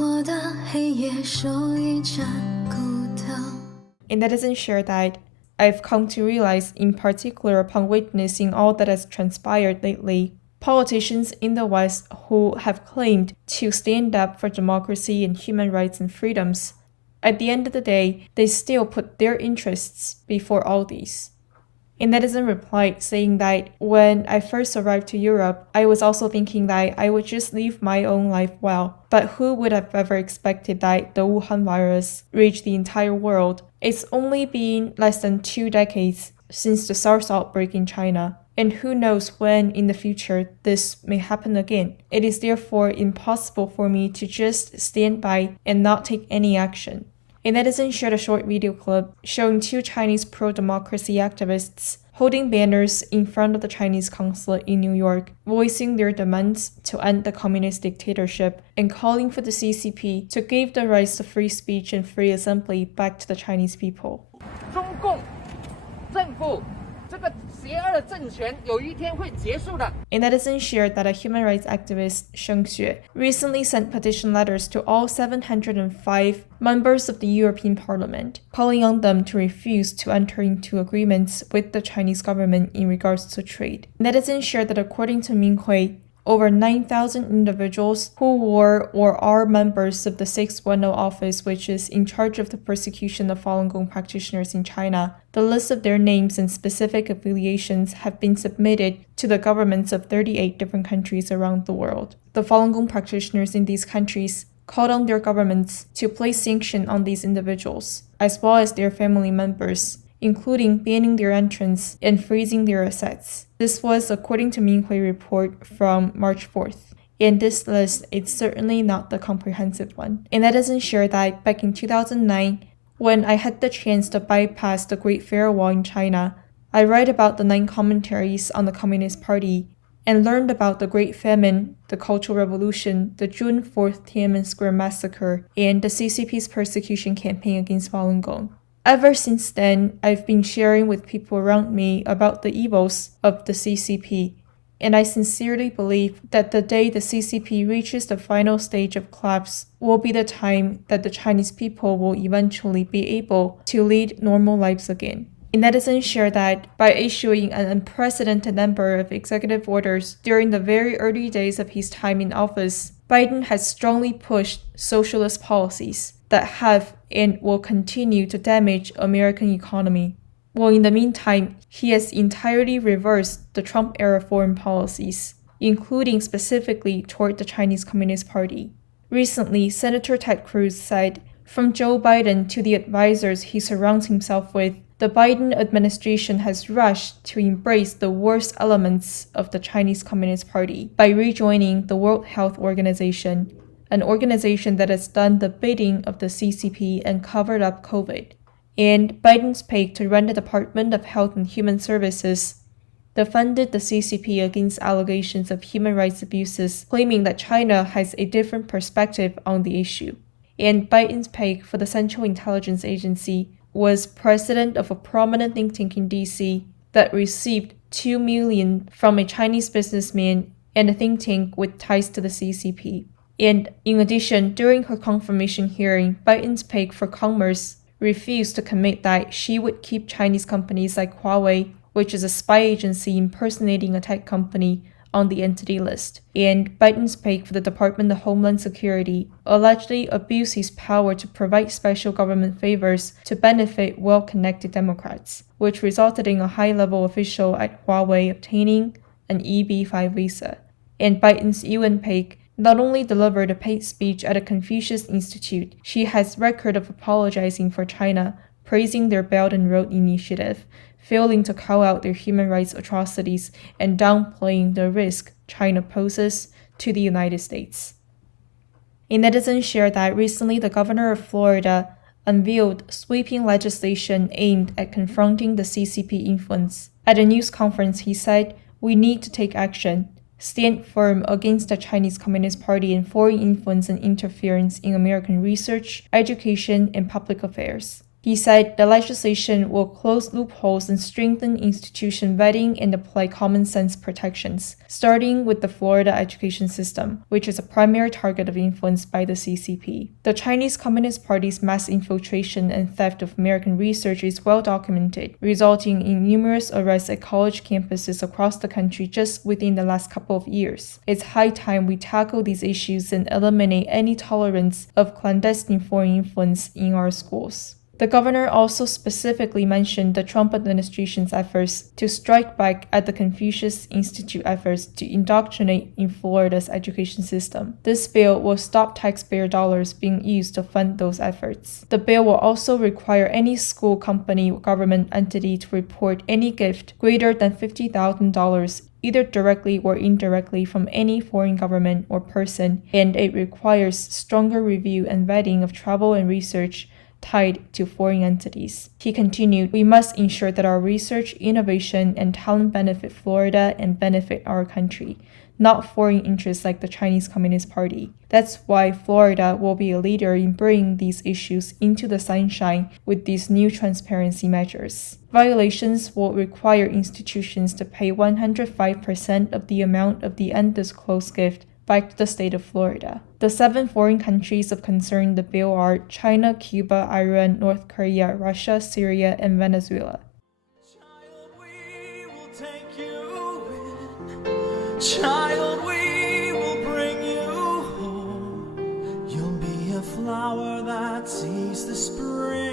And that doesn't share that I've come to realize, in particular upon witnessing all that has transpired lately, politicians in the West who have claimed to stand up for democracy and human rights and freedoms, at the end of the day, they still put their interests before all these. And Edison replied, saying that when I first arrived to Europe, I was also thinking that I would just live my own life well. But who would have ever expected that the Wuhan virus reached the entire world? It's only been less than 2 decades since the SARS outbreak in China. And who knows when in the future this may happen again. It is therefore impossible for me to just stand by and not take any action. And Edison shared a short video clip showing 2 Chinese pro-democracy activists holding banners in front of the Chinese consulate in New York, voicing their demands to end the communist dictatorship and calling for the CCP to give the rights to free speech and free assembly back to the Chinese people. And Edison shared that a human rights activist, Sheng Xue, recently sent petition letters to all 705 members of the European Parliament, calling on them to refuse to enter into agreements with the Chinese government in regards to trade. And Edison shared that according to Minghui, over 9,000 individuals who were or are members of the 610 office, which is in charge of the persecution of Falun Gong practitioners in China. The list of their names and specific affiliations have been submitted to the governments of 38 different countries around the world. The Falun Gong practitioners in these countries called on their governments to place sanction on these individuals, as well as their family members, including banning their entrance and freezing their assets. This was according to Minghui report from March 4th. And this list is certainly not the comprehensive one. And Edison shared that back in 2009, when I had the chance to bypass the Great Firewall in China, I read about the 9 commentaries on the Communist Party and learned about the Great Famine, the Cultural Revolution, the June 4th Tiananmen Square Massacre, and the CCP's persecution campaign against Falun Gong. Ever since then, I've been sharing with people around me about the evils of the CCP, and I sincerely believe that the day the CCP reaches the final stage of collapse will be the time that the Chinese people will eventually be able to lead normal lives again. And Edison shared that by issuing an unprecedented number of executive orders during the very early days of his time in office, Biden has strongly pushed socialist policies that have and will continue to damage American economy. While in the meantime, he has entirely reversed the Trump-era foreign policies, including specifically toward the Chinese Communist Party. Recently, Senator Ted Cruz said, "From Joe Biden to the advisors he surrounds himself with, the Biden administration has rushed to embrace the worst elements of the Chinese Communist Party by rejoining the World Health Organization, an organization that has done the bidding of the CCP and covered up COVID, and Biden's pick to run the Department of Health and Human Services defended the CCP against allegations of human rights abuses, claiming that China has a different perspective on the issue. And Biden's pick for the Central Intelligence Agency was president of a prominent think tank in DC that received $2 million from a Chinese businessman and a think tank with ties to the CCP. And in addition, during her confirmation hearing, Biden's pick for Commerce refused to commit that she would keep Chinese companies like Huawei, which is a spy agency impersonating a tech company, on the entity list. And Biden's pick for the Department of Homeland Security allegedly abused his power to provide special government favors to benefit well-connected Democrats, which resulted in a high-level official at Huawei obtaining an EB-5 visa. And Biden's UN pick not only delivered a paid speech at a Confucius Institute, she has record of apologizing for China, praising their Belt and Road Initiative, failing to call out their human rights atrocities, and downplaying the risk China poses to the United States. A netizen shared that recently the governor of Florida unveiled sweeping legislation aimed at confronting the CCP influence. At a news conference, he said, "We need to take action, stand firm against the Chinese Communist Party and foreign influence and interference in American research, education, and public affairs." He said the legislation will close loopholes and strengthen institution vetting and apply common sense protections, starting with the Florida education system, which is a primary target of influence by the CCP. The Chinese Communist Party's mass infiltration and theft of American research is well documented, resulting in numerous arrests at college campuses across the country just within the last couple of years. It's high time we tackle these issues and eliminate any tolerance of clandestine foreign influence in our schools. The governor also specifically mentioned the Trump administration's efforts to strike back at the Confucius Institute efforts to indoctrinate in Florida's education system. This bill will stop taxpayer dollars being used to fund those efforts. The bill will also require any school, company, or government entity to report any gift greater than $50,000 either directly or indirectly from any foreign government or person, and it requires stronger review and vetting of travel and research tied to foreign entities. He continued, we must ensure that our research, innovation, and talent benefit Florida and benefit our country, not foreign interests like the Chinese Communist Party. That's why Florida will be a leader in bringing these issues into the sunshine with these new transparency measures. Violations will require institutions to pay 105% of the amount of the undisclosed gift back to the state of Florida. The 7 foreign countries of concern in the bill are China, Cuba, Iran, North Korea, Russia, Syria, and Venezuela. Child, we will take you in. Child, we will bring you home. You'll be a flower that sees the spring.